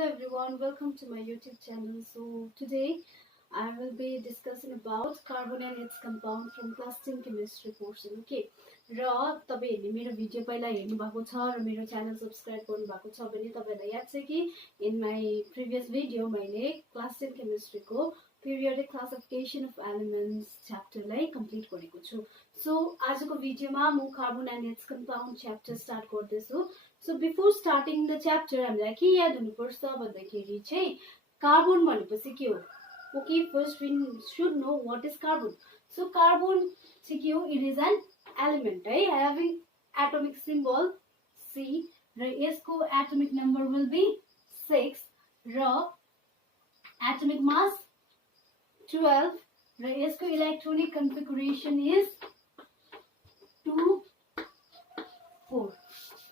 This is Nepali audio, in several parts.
Hello everyone, welcome to my YouTube channel. So today I will be discussing about carbon and its compound from class 10 chemistry portion. Okay. र तपाईहरुले मेरो भिडियो पहिला हेर्नु भएको छ र मेरो च्यानल सब्स्क्राइब गर्नु भएको छ भने तपाईहरुलाई याद छ कि इन माय प्रिभियस भिडियो मैले क्लास 10 केमिस्ट्री को periodic classification of elements chapter लाई कम्प्लिट गरेको छु. सो आजको भिडियोमा म carbon and its compound chapter start गर्दैछु. So before starting the chapter हामीलाई के याद हुनुपर्छ भन्दाखेरि चाहिँ कार्बन भनेपछि के हो. Okay, first we should know what is carbon. So carbon चाहिँ के हो, इट इज एन एलिमेन्ट है, ह्याभिङ एटोमिक सिम्बल C र यसको एटोमिक नम्बर विल बी 6 र एटोमिक मास 12 र यसको electronic configuration is 2 4.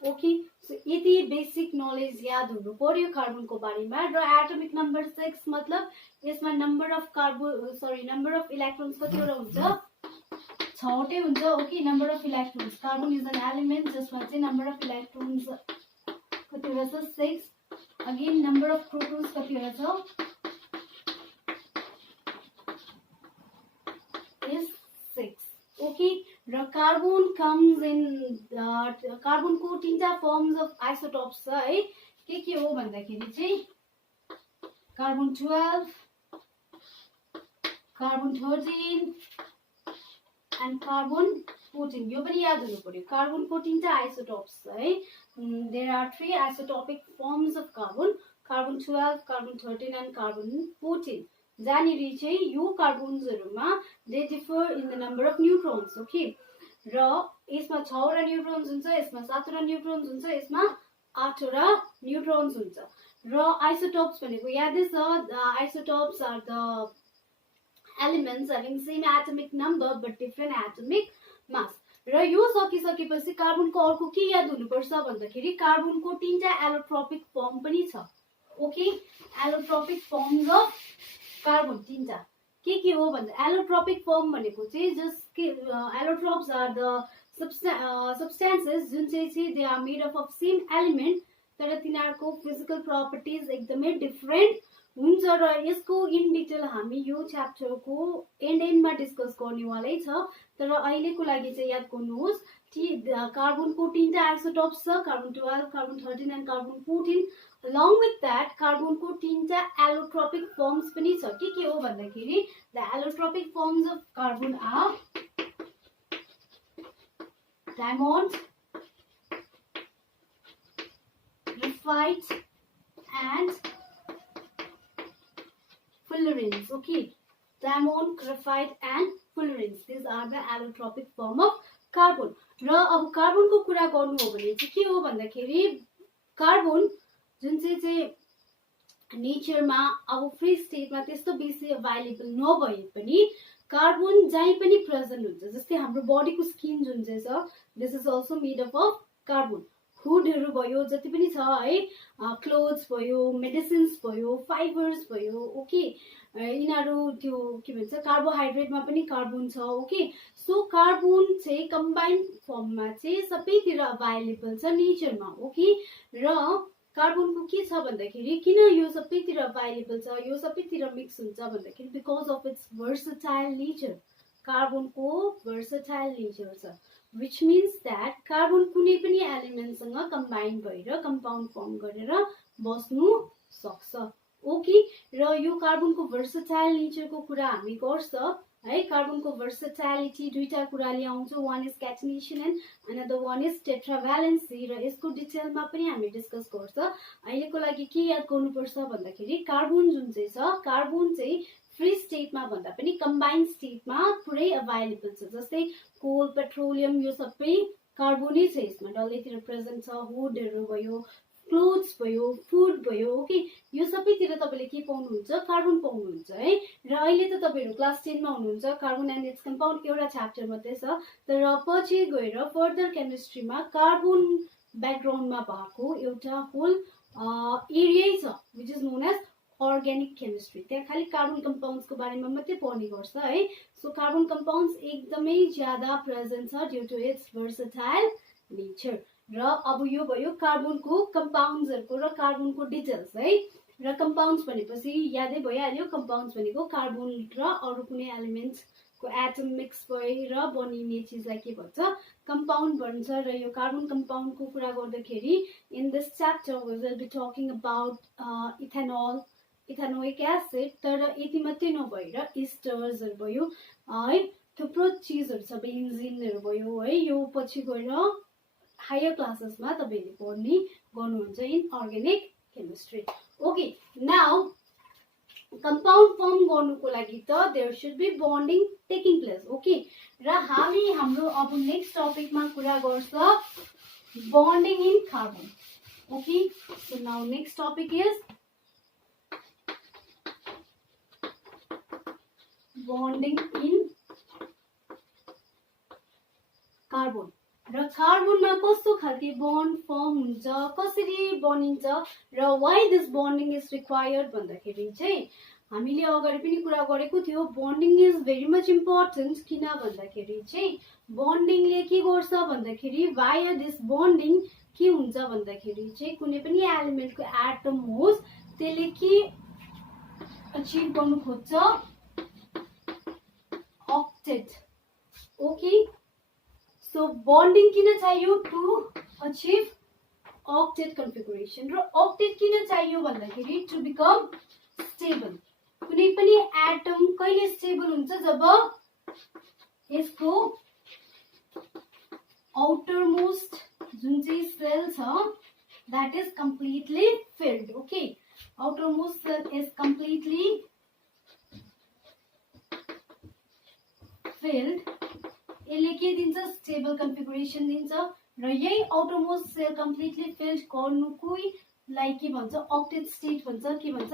Okay, so यति बेसिक नलेज याद हुनु पर्यो कार्बनको बारेमा. र एटोमिक नम्बर 6 मतलब यसमा नम्बर अफ इलेक्ट्रोन्स कतिवटा हुन्छ, 6वटै हुन्छ. Okay, number of electrons, carbon is an element जसमा चाहिँ नम्बर अफ इलेक्ट्रोन्स कतिवटा छ, 6. अगेन नम्बर अफ प्रोटोन्स कतिवटा छ, is 6. ओके, र कार्बन कम्स इन कार्बन को तीनटा फर्म्स अफ आइसोटोप्स छ है. के हो भन्दाखेरि चाहिँ कार्बन 12, कार्बन 13 एन्ड कार्बन 14. यो पनि याद हुनु पर्यो. कार्बन को तीनटा आइसोटोप्स छ है. There are 3 isotopic forms of carbon, carbon 12, carbon 13 and carbon 14. जहाँनिर चाहिँ यो कार्बन्सहरुमा they differ in the number of neutrons. Okay, र यसमा 6वटा न्यूट्रोन्स हुन्छ, यसमा 7वटा न्यूट्रोन्स हुन्छ, यसमा 8वटा न्यूट्रोन्स हुन्छ. र आइसोटोप्स भनेको यादै छ, isotopes are the elements having same atomic number but different atomic mass. र यो सकिसकेपछि कार्बनको अर्को के याद हुनुपर्छ भन्दाखेरि कार्बनको तीनटा एलोट्रोपिक फर्म पनि छ. Okay, allotropic forms of carbon तीनटा के हो भन्दा एलोट्रोपिक फर्म भनेको चाहिँ just allotropes are the substances जुन चाहिँ they are made of same element तर तिनीहरूको फिजिकल प्रपर्टिज एकदमै डिफरेन्ट हुन्छ. र यसको इन डिटेल हामी यो च्याप्टरको एन्डमा डिस्कस गर्नेवालै छ. तर अहिलेको लागि चाहिँ याद गर्नुहोस् कार्बनको तीनटा आइसोटोप्स छ, carbon 12, carbon 13 and carbon 14. along with that कार्बनको तीनटा एलोट्रोपिक फर्म्स पनि छ. के हो भन्दाखेरि the allotropic forms of carbon are diamond, graphite and fullerenes. Okay, diamond, graphite and fullerenes, these are the allotropic form of carbon. र अब कार्बन को कुरा गर्नु हो भने चाहिँ के हो भन्दाखेरि कार्बन जुन चाहिँ नेचरमा अब फ्री स्टेटमा त्यस्तो बेसी अभाइलेबल नभए पनि कार्बन जहीँ पनि प्रेजेन्ट हुन्छ. जस्तै हाम्रो बडीको स्किन जुन चाहिँ छ, this is also made up of carbon. फुडहरू भयो, जति पनि छ है, क्लोथ्स भयो, मेडिसिन्स भयो, फाइबर्स भयो. ओके, यिनीहरू त्यो के भन्छ कार्बोहाइड्रेटमा पनि कार्बन छ. ओके, सो कार्बन चाहिँ कम्बाइन्ड फर्ममा चाहिँ सबैतिर अभाइलेबल छ नेचरमा. ओके, र कार्बनको के छ भन्दाखेरि किन यो सबैतिर अभाइलेबल छ, यो सबैतिर मिक्स हुन्छ भन्दाखेरि because of its versatile nature. कार्बनको भर्सटाइल नेचर छ, which means that कार्बन कुनै पनि एलिमेन्टसँग कम्बाइन भएर कम्पाउन्ड फर्म गरेर बस्नु सक्छ. ओके, र यो कार्बनको भर्सटाइल नेचरको कुरा हामी गर्छ है. कार्बनको भर्सटाइलिटी दुईटा कुराले आउँछ, one is catenation and another one is tetravalency. र यसको डिटेलमा पनि हामी डिस्कस गर्छ. अहिलेको लागि के याद गर्नुपर्छ भन्दाखेरि कार्बन जुन चाहिँ छ, कार्बन चाहिँ फ्री स्टेटमा भन्दा पनि कम्बाइन्ड स्टेटमा पुरै अभाइलेबल छ. जस्तै कोल, पेट्रोलियम, यो सबै कार्बनै छ, यसमा डल्लैतिर प्रेजेन्ट छ. वुडहरू भयो, क्लोथ्स भयो, फुड भयो. ओके, यो सबैतिर तपाईँले के पाउनुहुन्छ, कार्बन पाउनुहुन्छ है. र अहिले त तपाईँहरू क्लास 10 मा हुनुहुन्छ, कार्बन एन्ड इट्स कम्पाउन्ड एउटा च्याप्टर मात्रै छ. तर पछि गएर फर्दर केमिस्ट्रीमा कार्बन ब्याकग्राउन्डमा भएको एउटा होल एरियै छ which is known as organic chemistry. त्यहाँ खालि कार्बन कम्पाउन्ड्सको बारेमा मात्रै पढ्ने गर्छ है. सो कार्बन कम्पाउन्ड्स एकदमै ज्यादा प्रेजेन्ट छ due to its versatile nature. र अब यो भयो कार्बनको कम्पाउन्ड्सहरुको र कार्बनको डिटेल्स है। र कम्पाउन्ड्स भनेपछि यादै भइहाल्यो, कम्पाउन्ड्स भनेको कार्बन र अरु कुनै एलिमेन्ट्स को एटम मिक्स भएर बनिने चीजलाई के भन्छ कम्पाउन्ड भन्छ। र यो कार्बन कम्पाउन्ड को कुरा गर्दाखेरि in this chapter we will be talking about ethanol, ethanoic acid. तर यति मात्रै नभएर इस्टर्सहरु भयो है, थुप्रो चीजहरु छ, बेन्जिनहरु भयो है। यो पछि गएर हायर क्लासेसमा तपाईले पढ्ने गर्नुहुन्छ in organic chemistry. Okay, now compound form गर्नुको लागि त there should be bonding taking place. Okay, र हामी हाम्रो अब नेक्स्ट टपिकमा कुरा गर्छ bonding in carbon. Okay, so now next topic is bonding in carbon. र कार्बनमा कस्तो खालको बन्ड फर्म हुन्छ, कसरी बनिन्छ र why this bonding is required भन्दाखेरि चाहिँ हामीले अगाडि पनि कुरा गरेको थियो bonding is very much important. किन भन्दाखेरि चाहिँ बॉन्डिङले के गर्छ भन्दाखेरि वाया दिस बॉन्डिङ के हुन्छ भन्दाखेरि चाहिँ कुनै पनि एलिमेन्टको एटम होस् त्यसले के अचिभ गर्नु खोज्छ ऑक्टेट। ओके, सो बॉन्डिंग किन चाहियो टु अचिभ ऑक्टेट कन्फिगुरेसन। र ऑक्टेट किन चाहियो भन्दाखेरि टु बिकम स्टेबल। कुनै पनि एटम कहिले स्टेबल हुन्छ जब यसको आउटर मोस्ट जुन चाहिँ सेल छ that is completely filled. Okay, outermost shell is completely filled. यसले के दिन्छ स्टेबल कन्फिगुरेसन दिन्छ। र यही outermost shell completely filled गर्नुकै लागि के भन्छ ऑक्टेट स्टेट भन्छ। के भन्छ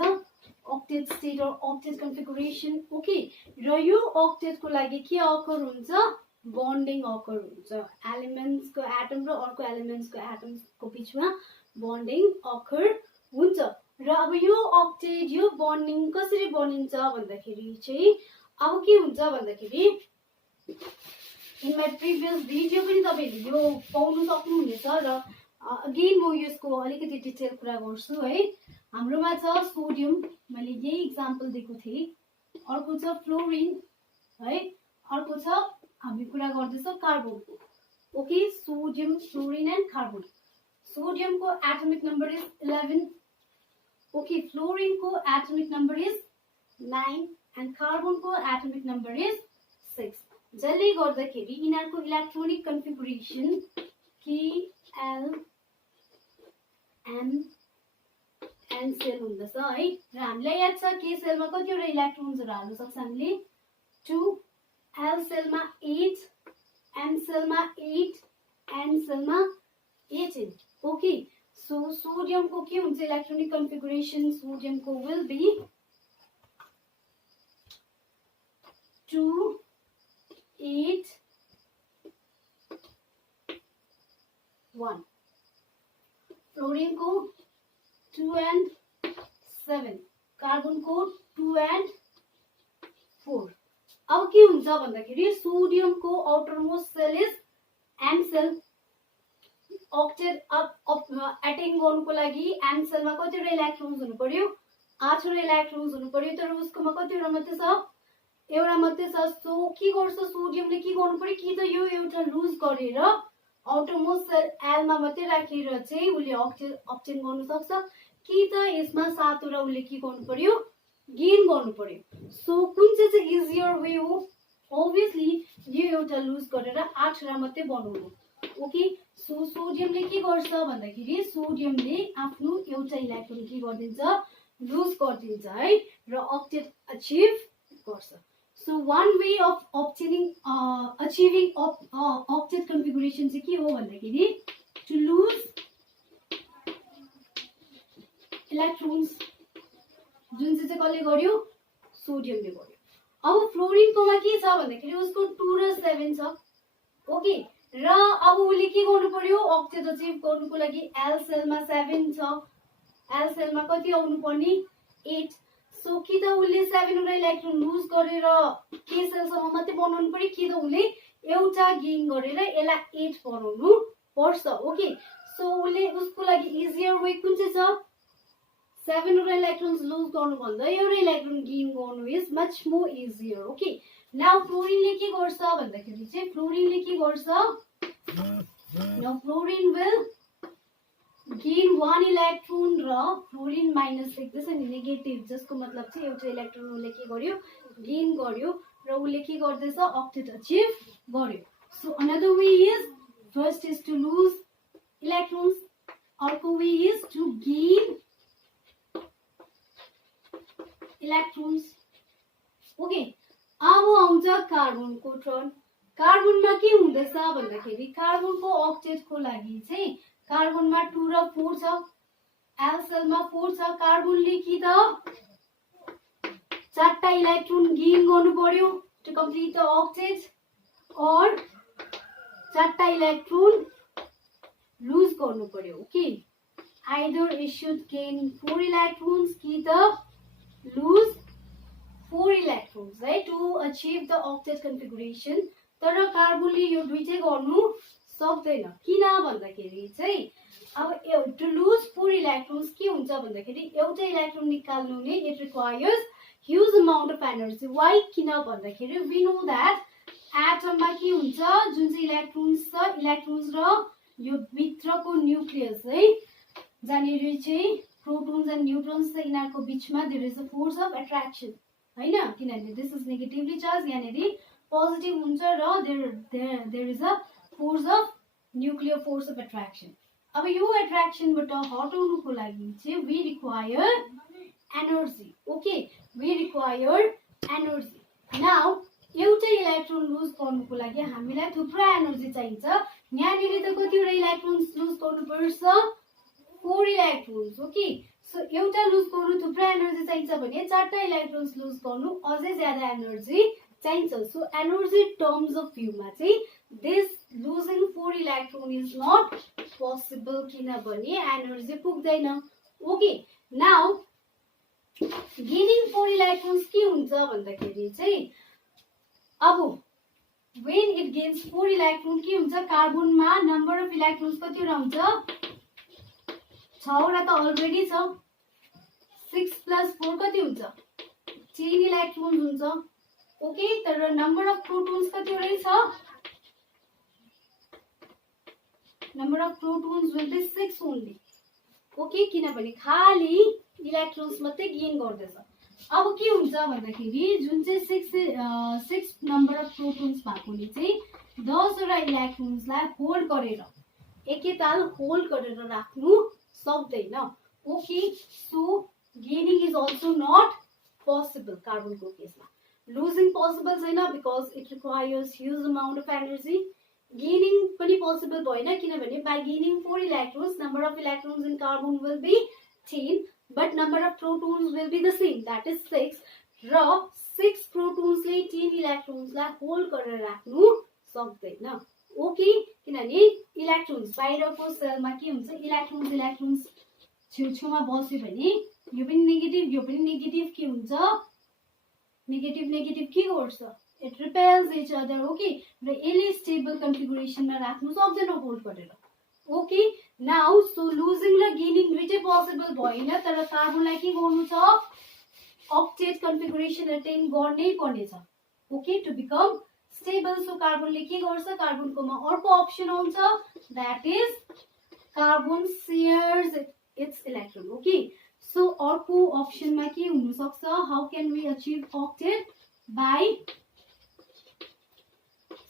ऑक्टेट स्टेट और ऑक्टेट कन्फिगुरेसन। ओके, र यो ऑक्टेट को लागि के अकर हुन्छ बॉन्डिङ अकर हुन्छ। एलिमेन्ट्स को एटम र अर्को एलिमेन्ट्स को एटम को बीचमा बॉन्डिङ अकर हुन्छ। र अब यो ऑक्टेट यो बॉन्डिङ कसरी बनिन्छ भन्दाखेरि चाहिँ अब के हुन्छ भन्दाखेरि इन माई प्रिभियस भिडियो पनि तपाईहरुले यो पाउन सक्नुहुनेछ। र अगेन म यसको अलिकति डिटेल कुरा गर्छु है। हाम्रोमा छ सोडियम, मैले यही इक्जाम्पल दिएको थिएँ। अर्को छ फ्लोरिन है, अर्को छ हामी कुरा गर्दैछ कार्बनको। Okay, sodium fluorine and carbon. Sodium को atomic number is 11। Okay, fluorine को atomic number is 9 and carbon को एटमिक नंबर इज 6। जसले गर्दाखेरि यिनीहरुको electronic configuration KL M shell हुँदछ है। र हामीलाई याद छ के सेलमा कतिवटा इलेक्ट्रोन्सहरु हाल्न सक्छ हामीले 2, L सेलमा 8, M सेलमा 8, N सेलमा 18। ओके, सो सोडियम को के हुन्छ इलेक्ट्रोनिक कन्फिगुरेसन सोडियम को विल बी 2, 8, 1। फ्लोरिन को 2 and 7, कार्बन को 2 and 4। अब के हुन्छ भन्दाखेरि सोडियम को outermost shell is M shell. Octet attain गर्नुको लागि M सेलमा कतिवटा इलेक्ट्रोन्स हुनु पर्यो 8 वटा इलेक्ट्रोन्स हुनु पर्यो। तर उसकोमा कतिवटा मात्रै छ एउटा मात्रै छ। सो के गर्छ सोडियमले के गर्नु पर्यो कि त यो एउटा लुज गरेर आउटर मोस्ट सेल L मा मात्रै राखेर चाहिँ उले अब्टेन गर्न सक्छ कि त यसमा 7 वटा उले के गर्नु पर्यो गेन गर्नु पर्यो। सो कुन चाहिँ इजियर वे हो obviously यो एउटा लुज गरेर 8 वटा मात्रै बनाउनु। ओके, सो सोडियमले के गर्छ भन्दाखेरि सोडियमले आफ्नो एउटा इलेक्ट्रोन के गर्दिन्छ लुज गरिदिन्छ है र ऑक्टेट अचिभ गर्छ। So one way of achieving octet configuration चाहिँ के हो भन्दाखेरि to lose electrons जुन चाहिँ कसले गर्यो सोडियमले गर्यो। अब फ्लोरिन कोमा के छ भन्दाखेरि उसको 2 र 7 छ। ओके, र अब उले के गर्नु पर्यो ऑक्टेट अचिभ गर्नुको लागि L सेलमा 7 छ, L सेलमा कति आउनु पर्ने 8। सो कि त उले 7 वटा इलेक्ट्रोन लुज गरेर के सेलसम्म मात्रै बनाउनु पर्यो कि त उले एउटा गेन गरेर यसलाई 8 बनाउनु पर्छ ओके सो उसले उसको लागि इजियर वे कुन चाहिँ छ 7 वटा इलेक्ट्रोन्स लुज गर्नु भन्दा एउटा इलेक्ट्रोन गेन गर्नु is much more easier okay now फ्लोरिनले के गर्छ भन्दाखेरि चाहिँ फ्लोरिनले के गर्छ now fluorine will gain 1 electron र फ्लोरिन माइनस लेख्दैछ नि नेगेटिभ जसको मतलब चाहिँ एउटा इलेक्ट्रोन उसले के गर्यो गेन गर्यो र उसले के गर्दैछ अक्टेट अचिभ गर्यो so another way is first is to lose electrons अर्को way is to gain electrons okay अब आउँछ कार्बनको टर्न कार्बनमा के हुँदैछ भन्दाखेरि कार्बनको अक्टेटको लागि चाहिँ कार्बनमा 2 र 4 छ एल सेलमा 4 छ कार्बनले कि त 4टा इलेक्ट्रोन गेन गर्नु पर्यो टु कम्प्लिट द अक्टेट और 4टा इलेक्ट्रोन लुज गर्नु पर्यो okay either it should gain 4 electrons कि त lose 4 electrons right to achieve the octet configuration तर कार्बनले यो दुईटै गर्नु सक्दैन किन भन्दाखेरि चाहिँ अब टु लुज 4 इलेक्ट्रोन्स के हुन्छ भन्दाखेरि एउटा इलेक्ट्रोन निकाल्नु नै it requires huge amount of energy why किन भन्दाखेरि वी नो दैट एटममा के हुन्छ जुन चाहिँ इलेक्ट्रोन्स छ इलेक्ट्रोन्स र यो भित्रको न्यूक्लियस है जहाँनेरि चाहिँ प्रोटोन्स एन्ड न्यूट्रोन्स चाहिँ यिनीहरुको बीचमा there is a force of attraction हैन किनभने दिस इज नेगेटिभली चार्ज यहाँनेरि पोजिटिभ हुन्छ र there is a force of nuclear force of attraction अब यो एट्र्याक्सनबाट हटाउनुको लागि चाहिँ we require energy okay we require energy now एउटा इलेक्ट्रोन लुज गर्नुको लागि हामीलाई थुप्रो एनर्जी चाहिन्छ यहाँनेरि त कतिवटा इलेक्ट्रोन्स लुज गर्नुपर्छ 4 इलेक्ट्रोन्स ओके सो एउटा लुज गर्नु थुप्रो एनर्जी चाहिन्छ भने 4टा इलेक्ट्रोन्स लुज गर्नु अझै ज्यादा एनर्जी चाहिन्छ सो एनर्जी टर्म्स अफ भ्यूमा चाहिँ this losing 4 electron is not possible किनभने एनर्जी पुग्दैन ओके नाउ गेनिङ 4 इलेक्ट्रोन्स के हुन्छ भन्दाखेरि चाहिँ अब when it gains 4 इलेक्ट्रोन के हुन्छ कार्बनमा नम्बर अफ इलेक्ट्रोन्स कतिवटा हुन्छ 6 वटा त अलरेडी छ 6 + 4 कति हुन्छ 10 इलेक्ट्रोन्स हुन्छ ओके तर नम्बर अफ प्रोटोन्स कतिवटा छ number of protons will be 6 only okay किनभने खाली इलेक्ट्रोन्स मात्रै गेन गर्दैछ अब के हुन्छ भन्दाखेरि जुन चाहिँ 6 नम्बर अफ प्रोटोन्स भएकोले चाहिँ 10 वटा इलेक्ट्रोन्सलाई होल्ड गरेर एकैताल होल्ड गरेर राख्नु सक्दैन okay so gaining is also not possible कार्बनको केसमा लुजिङ पोसिबल छैन because it requires huge amount of energy gaining पनि पोसिबल भएन किनभने by gaining 4 electrons number of electrons in carbon will be 10 but number of protons will be the same that is 6 र 6 प्रोटोन्सले 10 इलेक्ट्रोन्सलाई होल्ड गरेर राख्नु सक्दैन ओके किनभने इलेक्ट्रोन्स बाहिरको सेलमा के हुन्छ इलेक्ट्रोन्स छेउछेउमा बस्यो भने यो पनि नेगेटिभ के हुन्छ नेगेटिभ के गर्छ it repels each other okay र यसले स्टेबल कन्फिगुरेसनमा राख्नु सक्दैन होल्ड गरेर ओके नाउ सो लुजिङ र गेनिङ दुईटै पोसिबल भएन तर कार्बनलाई के गर्नु छ अक्टेट कन्फिगुरेसन अटेन गर्नै पर्नेछ okay to become stable so कार्बनले के गर्छ कार्बनकोमा अर्को अप्सन आउँछ that is carbon shares its electron okay so अर्को अप्सनमा के हुन सक्छ how can we achieve octet by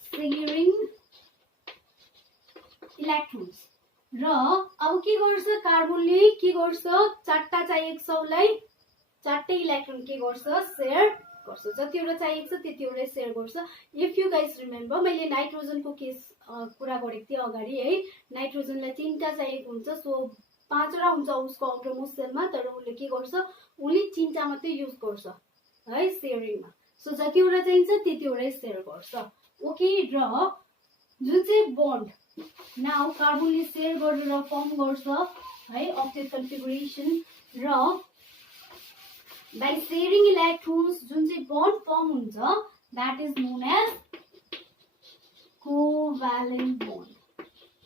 sharing electrons र अब के गर्छ कार्बनले के गर्छ 4टा चाहिएको छ उसलाई 4टै इलेक्ट्रोन के गर्छ शेयर गर्छ जतिवटा चाहिएको छ त्यतिवटै शेयर गर्छ इफ यु गाइज रिमेम्बर मैले नाइट्रोजनको केस कुरा गरेको थिएँ अगाडि है नाइट्रोजनलाई 3टा चाहिएको हुन्छ सो 5वटा हुन्छ उसको आउटरमोस्ट सेलमा तर उसले के गर्छ उनी 3टा मात्रै युज गर्छ है शेयरिङमा सो जतिवटा चाहिन्छ त्यतिवटै शेयर गर्छ ओके र जुन चाहिँ बन्ड नाउ कार्बनले शेयर गरेर फर्म गर्छ है अक्टेट कन्फिगुरेसन र बाइ शेयरिङ इलेक्ट्रोन्स जुन चाहिँ बन्ड फर्म हुन्छ that is known as covalent bond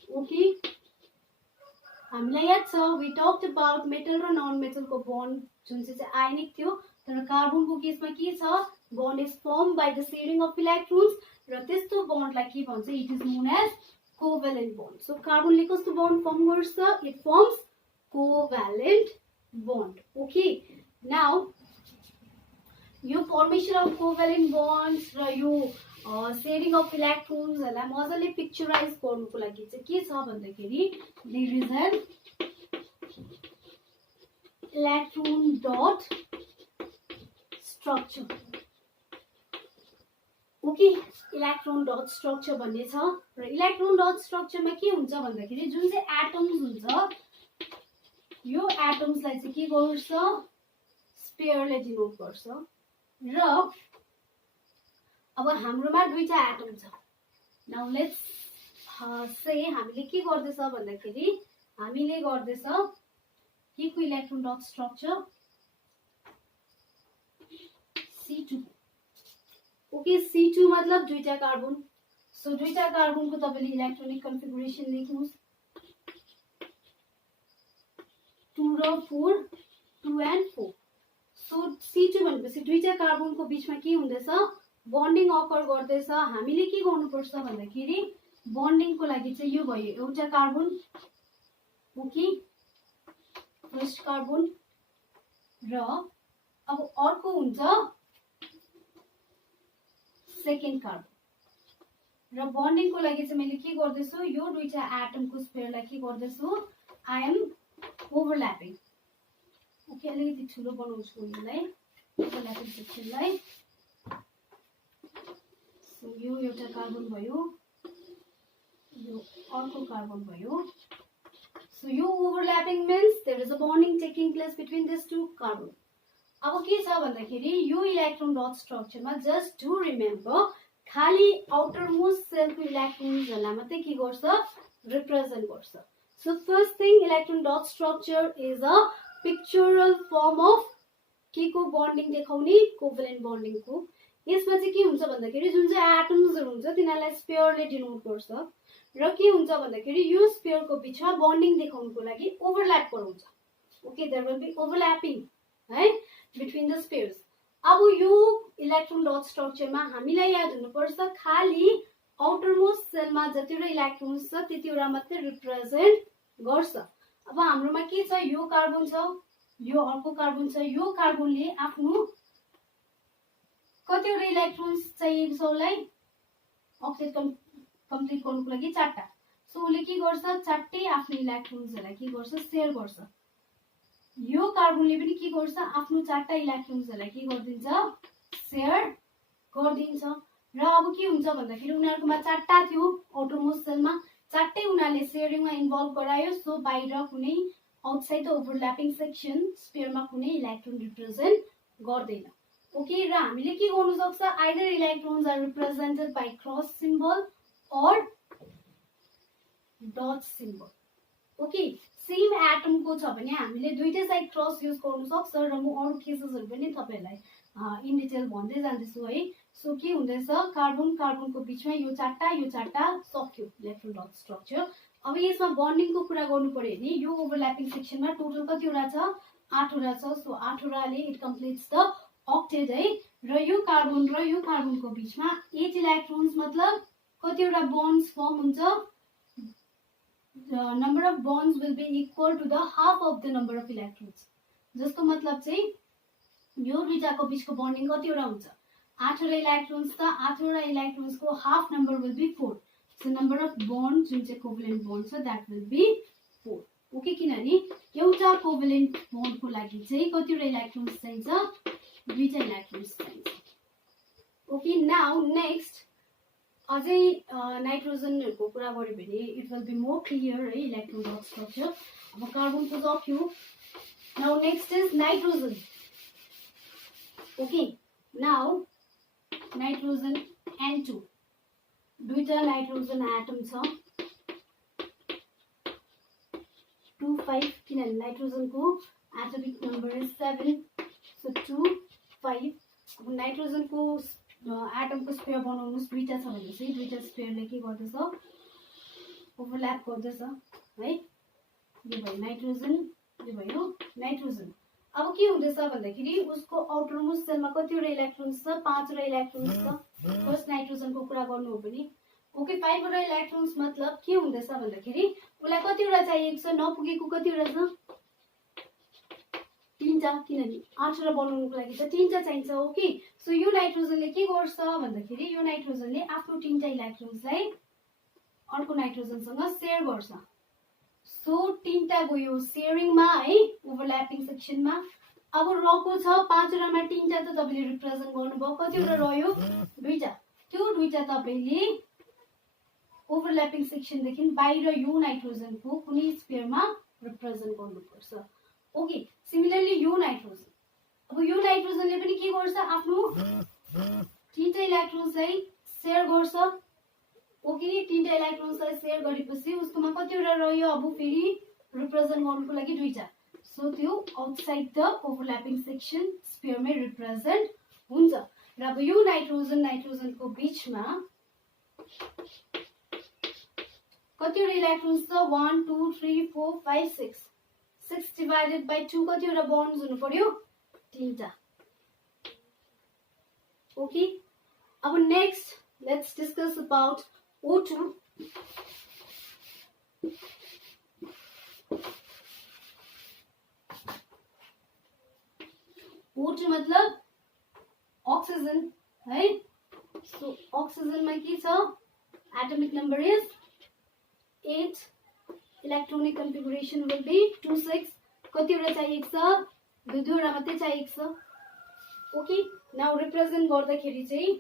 okay हामीलाई याद छ वी टक्ड अबाउट मेटल र नन मेटलको बन्ड जुन चाहिँ आयनिक थियो तर कार्बनको केसमा के छ bond is form by the sharing of electrons र त्यस्तो बन्डलाई के भन्छ it is known as covalent bond so कार्बनले कस्तो बन्ड फर्म गर्छ it forms covalent bond okay now यो फर्मेसन अफ कोभ्यालेन्ट बन्ड्स र यो शेयरिङ अफ इलेक्ट्रोन्सहरूलाई मजाले पिक्चराइज गर्नुको लागि चाहिँ के छ भन्दाखेरि there is an electron dot structure okay electron dot structure भन्ने छ र इलेक्ट्रोन डट स्ट्रक्चरमा के हुन्छ भन्दाखेरि जुन चाहिँ एटम्स हुन्छ यो एटम्सलाई चाहिँ के गर्छ स्पेयरले डिनोट गर्छ र अब हाम्रोमा दुईटा एटम छ नाउ लेट्स से हामीले के गर्दैछ भन्दाखेरि हामीले गर्दैछ के को electron dot structure C2 okay C2 मतलब दुईटा कार्बन सो दुईटा कार्बनको तपाईले इलेक्ट्रोनिक कन्फिगुरेसन लेख्नुस् 2 र 4 2 and 4 सो C2 भनेपछि दुईटा कार्बनको बीचमा के हुँदैछ बन्डिङ अकर गर्दैछ हामीले के गर्नुपर्छ भन्दाखेरि बन्डिङको लागि चाहिँ यो भयो एउटा कार्बन ओके फर्स्ट कार्बन र अब अर्को हुन्छ सेकेन्ड कार्बन र बन्डिङको लागि चाहिँ मैले के गर्दैछु यो दुईटा एटमको स्पेयरलाई के गर्दैछु आई एम ओभरल्यापिङ ओके अलिकति ठुलो बनाउँछु यसलाई ओभरल्यापिङ सेक्सनलाई सो यो एउटा कार्बन भयो यो अर्को कार्बन भयो सो यो overlapping means there is a bonding taking place between this two carbon अब के छ भन्दाखेरि यो इलेक्ट्रोन डट स्ट्रक्चरमा जस्ट टु रिमेम्बर खाली आउटर मोस्ट सेलको इलेक्ट्रोन्सहरूलाई मात्रै के गर्छ रिप्रेजेन्ट गर्छ so first thing electron dot structure is a pictorial form of के को बन्डिङ देखाउने कोभ्यालेन्ट बन्डिङको यसमा चाहिँ के हुन्छ भन्दाखेरि जुन चाहिँ एटम्सहरू हुन्छ तिनीहरूलाई स्पेयरले डिनोट गर्छ र के हुन्छ भन्दाखेरि यो स्पेयरको बिचमा बन्डिङ देखाउनको लागि ओभरल्याप गराउँछ okay there will be overlapping है बिट्विन द स्पेयर्स अब यो इलेक्ट्रोन डट स्ट्रक्चरमा हामीलाई याद हुनुपर्छ खाली आउटर मोस्ट सेलमा जतिवटा इलेक्ट्रोन्स छ त्यतिवटा मात्रै रिप्रेजेन्ट गर्छ अब हाम्रोमा के छ यो कार्बन छ यो अर्को कार्बन छ यो कार्बनले आफ्नो कतिवटा इलेक्ट्रोन्स चाहिएको छ उसलाई अक्टेट कम्प्लिट गर्नुको लागि 4टा सो उसले के गर्छ 4टै आफ्नो इलेक्ट्रोन्सहरूलाई के गर्छ शेयर गर्छ यो कार्बनले पनि के गर्छ आफ्नो 4टा इलेक्ट्रोन्सहरूलाई के गरिदिन्छ शेयर गरिदिन्छ र अब के हुन्छ भन्दाखेरि उनीहरुकोमा 4टा थियो आउटरमोस्ट सेलमा 4टै उनीहरुले शेयरिङमा इन्भल्भ गरायो सो बाहिर कुनै आउटसाइड द ओभरल्यापिङ सेक्सन स्पेयरमा कुनै इलेक्ट्रोन रिप्रेजेन्ट गर्दैन ओके र हामीले के गर्न सक्छ either electrons are represented by cross symbol or dot symbol okay same एटमको छ भने हामीले दुईटै साइड क्रस युज गर्न सक्छ र म अरु केसेसहरु पनि तपाईहरुलाई इन डिटेल भन्दै जान्दैछु है सो के हुँदैछ कार्बन कार्बनको बीचमा यो 4टा सक्यो इलेक्ट्रोन डट स्ट्रक्चर अब यसमा बन्डिङको कुरा गर्नु पर्यो भने यो ओभरल्यापिङ सेक्सनमा टोटल कतिवटा छ 8वटा छ सो 8वटाले इट कम्प्लिट्स द ऑक्टेट है र यो कार्बनको बीचमा 8 इलेक्ट्रोन्स मतलब कतिवटा बन्ड्स फर्म हुन्छ the number of bonds will be equal to the half of the number of electrons जसको मतलब चाहिँ यो दुईटाको बीचको बन्डिङ कतिवटा हुन्छ 8वटा इलेक्ट्रोन्स त 8वटा इलेक्ट्रोन्सको half number will be 4 so number of bond जुन चाहिँ कोभ्यालेन्ट बन्ड छ दैट विल बी 4 ओके किनभने एउटा कोभ्यालेन्ट बन्डको लागि चाहिँ कतिवटा इलेक्ट्रोन्स चाहिन्छ दुईटा इलेक्ट्रोन्स चाहिन्छ ओके नाउ नेक्स्ट अझै नाइट्रोजनहरुको कुरा गर्यो भने it will be more clear है इलेक्ट्रोन डट स्ट्रक्चर अब कार्बनको सक्यो now next is nitrogen okay now nitrogen N2 दुईटा नाइट्रोजन एटम छ 2 5 किनभने नाइट्रोजनको एटमिक नम्बर इज 7 सो 2 5 अब नाइट्रोजनको एटमको स्पेयर बनाउनुस् दुईटा छ भने चाहिँ दुईटा स्पेयरले के गर्दछ ओभरल्याप गर्दछ है। यो भयो नाइट्रोजन, यो भयो नाइट्रोजन। अब के हुँदैछ भन्दाखेरि उसको आउटरमोस्ट सेलमा कतिवटा इलेक्ट्रोन्स छ? 5 वटा इलेक्ट्रोन्स छ। फर्स्ट नाइट्रोजनको कुरा गर्नु हो भने ओके 5 वटा इलेक्ट्रोन्स मतलब के हुँदैछ भन्दाखेरि उसलाई कतिवटा चाहिएको छ? नपुगेको कतिवटा छ? 3टा, किनभने 8 वटा बनाउनुको लागि त 3टा चाहिन्छ। ओके सो यो नाइट्रोजनले के गर्छ भन्दाखेरि यो नाइट्रोजनले आफ्नो 3टा इलेक्ट्रोन्सलाई अर्को नाइट्रोजनसँग सेयर गर्छ। सो 3टा गयो सेयरिङमा है, ओभरल्यापिङ सेक्सनमा। अब रहेको छ 5 वटामा 3टा त तपाईले रिप्रेजेन्ट गर्नुभयो, कतिवटा रह्यो? 2टा। त्यो 2टा तपाईले ओभरल्यापिङ सेक्सनदेखि बाहिर यो नाइट्रोजनको कुनै स्पेयरमा रिप्रेजेन्ट गर्नुपर्छ। ओके सिमिलरली यो नाइट्रोजन, अब यो नाइट्रोजनले पनि के गर्छ? आफ्नो 3टा इलेक्ट्रोन्सलाई सेयर गर्छ। ओके 3टा इलेक्ट्रोन्सलाई सेयर गरेपछि उसकोमा कतिवटा रह्यो? अब फेरि रिप्रेजेन्ट गर्नुको लागि 2टा। सो त्यो आउटसाइड द ओभरल्यापिङ सेक्सन स्पेयरमै रिप्रेजेन्ट हुन्छ। र अब यो नाइट्रोजनको बीचमा कतिवटा इलेक्ट्रोन्स छ? 1 2 3 4 5 6 6 डिवाइडेड बाइ 2 कतिवटा बन्ड्स हुनु पर्यो? 3टा। ओके अब next let's discuss about O2। O2 मतलब ऑक्सीजन है। सो ऑक्सीजनमा के छ? Atomic number is 8, electronic configuration will be 2 6। कतिवटा चाहिएको छ? 2 मात्रै चाहिएको छ। ओके नाउ रिप्रेजेन्ट गर्दाखेरि चाहिँ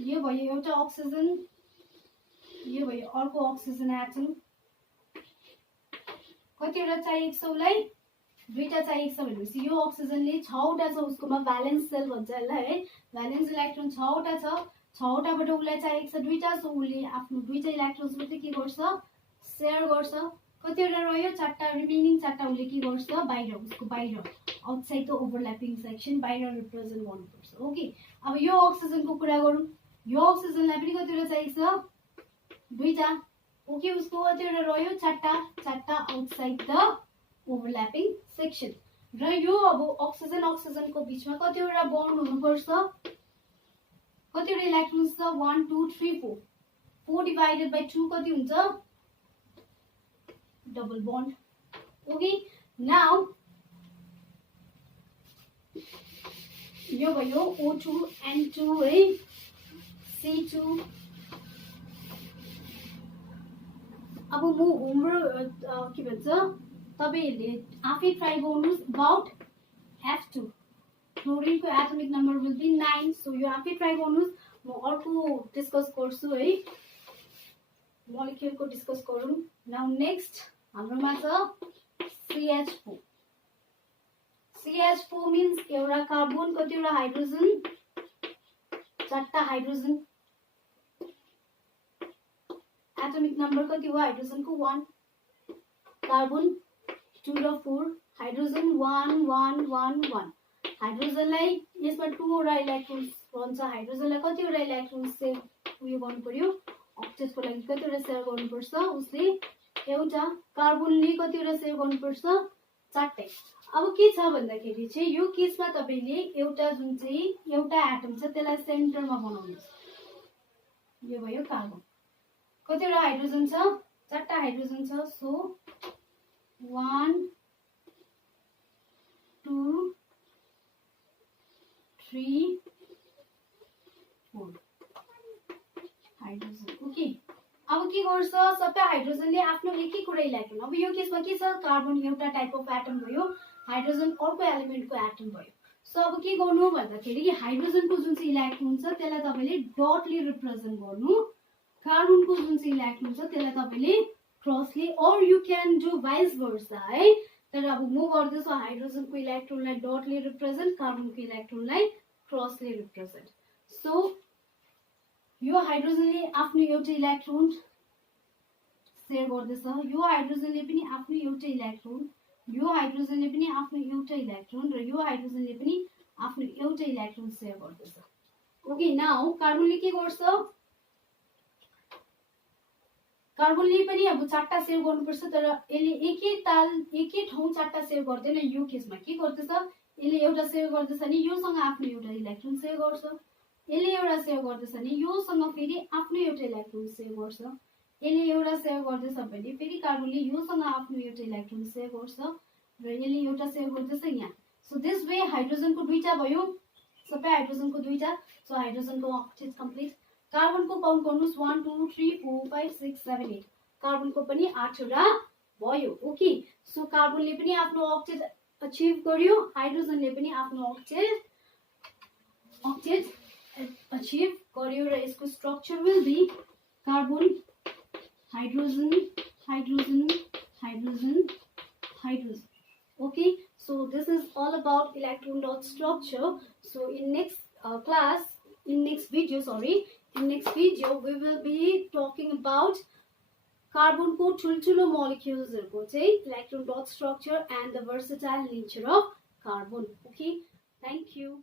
यो भयो एउटा अक्सिजन, यो भयो अर्को अक्सिजन एटम। कतिवटा चाहिएको छ उसलाई? 2टा चाहिएको छ भनेपछि यो अक्सिजनले 6वटा छ उसकोमा, भ्यालेन्स सेल भन्छ यसलाई है। भ्यालेन्स इलेक्ट्रोन 6वटा छ, 6वटाबाट उसलाई चाहिएको छ 2टा। सो उसले आफ्नो 2टा इलेक्ट्रोन्स मात्रै के गर्छ? सेयर गर्छ। कतिवटा रह्यो? 4टा। रिमेनिङ 4टा उसले के गर्छ? बाहिर, उसको बाहिर आउटसाइड द ओभरल्यापिङ सेक्सन बाहिर रिप्रेजेन्ट गर्नुपर्छ। ओके अब यो अक्सिजनको कुरा गरौँ। यो अक्सिजनलाई पनि कतिवटा चाहिएको छ? 2टा। ओके उसको कतिवटा रह्यो? 4टा। 4टा आउटसाइड द ओभरल्यापिङ सेक्सन। र यो अब अक्सिजनको बीचमा कतिवटा बन्ड हुनुपर्छ? कतिवटा इलेक्ट्रोन्स छ? 1 2 3 4 4 डिवाइडेड बाइ 2 कति हुन्छ? Double bond. ओके नाउ यो भयो O2 N2 है, C2। अब म होमवर्क के भन्छ तपाईहरुले आफै ट्राई गर्नुस् अबाउट F2। क्लोरिनको atomic number will be 9। So यो आफै ट्राई गर्नुस्। म अर्को डिस्कस गर्छु है, मोलिक्युलको डिस्कस गरौँ। नाउ नेक्स्ट हाम्रोमा छ CH4। CH4 मिन्स एउटा कार्बन, कतिवटा हाइड्रोजन? 4टा हाइड्रोजन। एटमिक नंबर कति हो हाइड्रोजनको? 1। कार्बन 2 र 4, हाइड्रोजन 1 1 1 1। हाइड्रोजनलाई यसमा 2 वटा इलेक्ट्रोन्स रहन्छ। हाइड्रोजनलाई कतिवटा इलेक्ट्रोन्स चाहिँ उयो गर्नु पर्यो? अक्टेटको लागि कतिवटा सेयर गर्नुपर्छ? उसले एउटा। कार्बनले कतिवटा सेयर गर्नुपर्छ? 4टै। अब के छ भन्दाखेरि चाहिँ यो केसमा तपाईले एउटा जुन चाहिँ एउटा एटम छ त्यसलाई सेन्टरमा बनाउनुस्। यो भयो कार्बन। कतिवटा हाइड्रोजन छ? 4टा हाइड्रोजन छ। So 1 2 3 4 hydrogen. ओके अब के गर्छ? सबै हाइड्रोजनले आफ्नो एक एक वटा इलेक्ट्रोन, अब यो केसमा के छ? कार्बन एउटा टाइप अफ एटम भयो, हाइड्रोजन अर्को एलिमेन्टको एटम भयो। सो अब के गर्नु भन्दाखेरि हाइड्रोजनको जुन चाहिँ इलेक्ट्रोन छ त्यसलाई तपाईले डटले रिप्रेजेन्ट गर्नु, कार्बनको जुन चाहिँ इलेक्ट्रोन छ त्यसलाई तपाईले क्रसले, और यु क्यान डु भाइस वर्सा है। तर अब म गर्दैछु हाइड्रोजनको इलेक्ट्रोनलाई डटले रिप्रेजेन्ट, कार्बनको इलेक्ट्रोनलाई क्रसले रिप्रेजेन्ट। सो यो हाइड्रोजनले आफ्नो एउटा इलेक्ट्रोन सेयर गर्दैछ, यो हाइड्रोजनले पनि आफ्नो एउटा इलेक्ट्रोन, यो हाइड्रोजनले पनि आफ्नो एउटा इलेक्ट्रोन, र यो हाइड्रोजनले पनि आफ्नो एउटा इलेक्ट्रोन सेयर गर्दैछ। ओके नाउ कार्बनले के गर्छ? कार्बनले पनि अब 4टा सेयर गर्नुपर्छ तर यसले एकै ठाउँ 4टा सेयर गर्दैन यो केसमा के गर्दछ यसले एउटा सेयर गर्दछ नि योसँग आफ्नो एउटा इलेक्ट्रोन सेयर गर्छ यसले एउटा सेयर गर्दछ नि योसँग फेरि आफ्नो एउटा इलेक्ट्रोन सेयर गर्छ यसले एउटा सेयर गर्दछ भने फेरि कार्बनले योसँग आफ्नो एउटा इलेक्ट्रोन सेयर गर्छ र यसले एउटा सेयर गर्दछ यहाँ सो दिस वे हाइड्रोजनको दुईटा भयो सबै हाइड्रोजनको दुईटा सो हाइड्रोजनको अक्टेट कम्प्लिट कार्बनको काउन्ट गर्नुस् 1 2 3 4 5 6 7 8 कार्बनको पनि 8 वटा भयो ओके सो कार्बनले पनि आफ्नो अक्टेट अचिभ गर्यो हाइड्रोजनले पनि आफ्नो अक्टेट अचिभ गर्यो र यसको structure will be carbon hydrogen hydrogen hydrogen hydrogen okay so this is all about electron dot structure so in next video we will be talking about carbon को ठुल्ठुलो molecules हरुको चाहिँ electron dot structure and the versatile nature of carbon okay thank you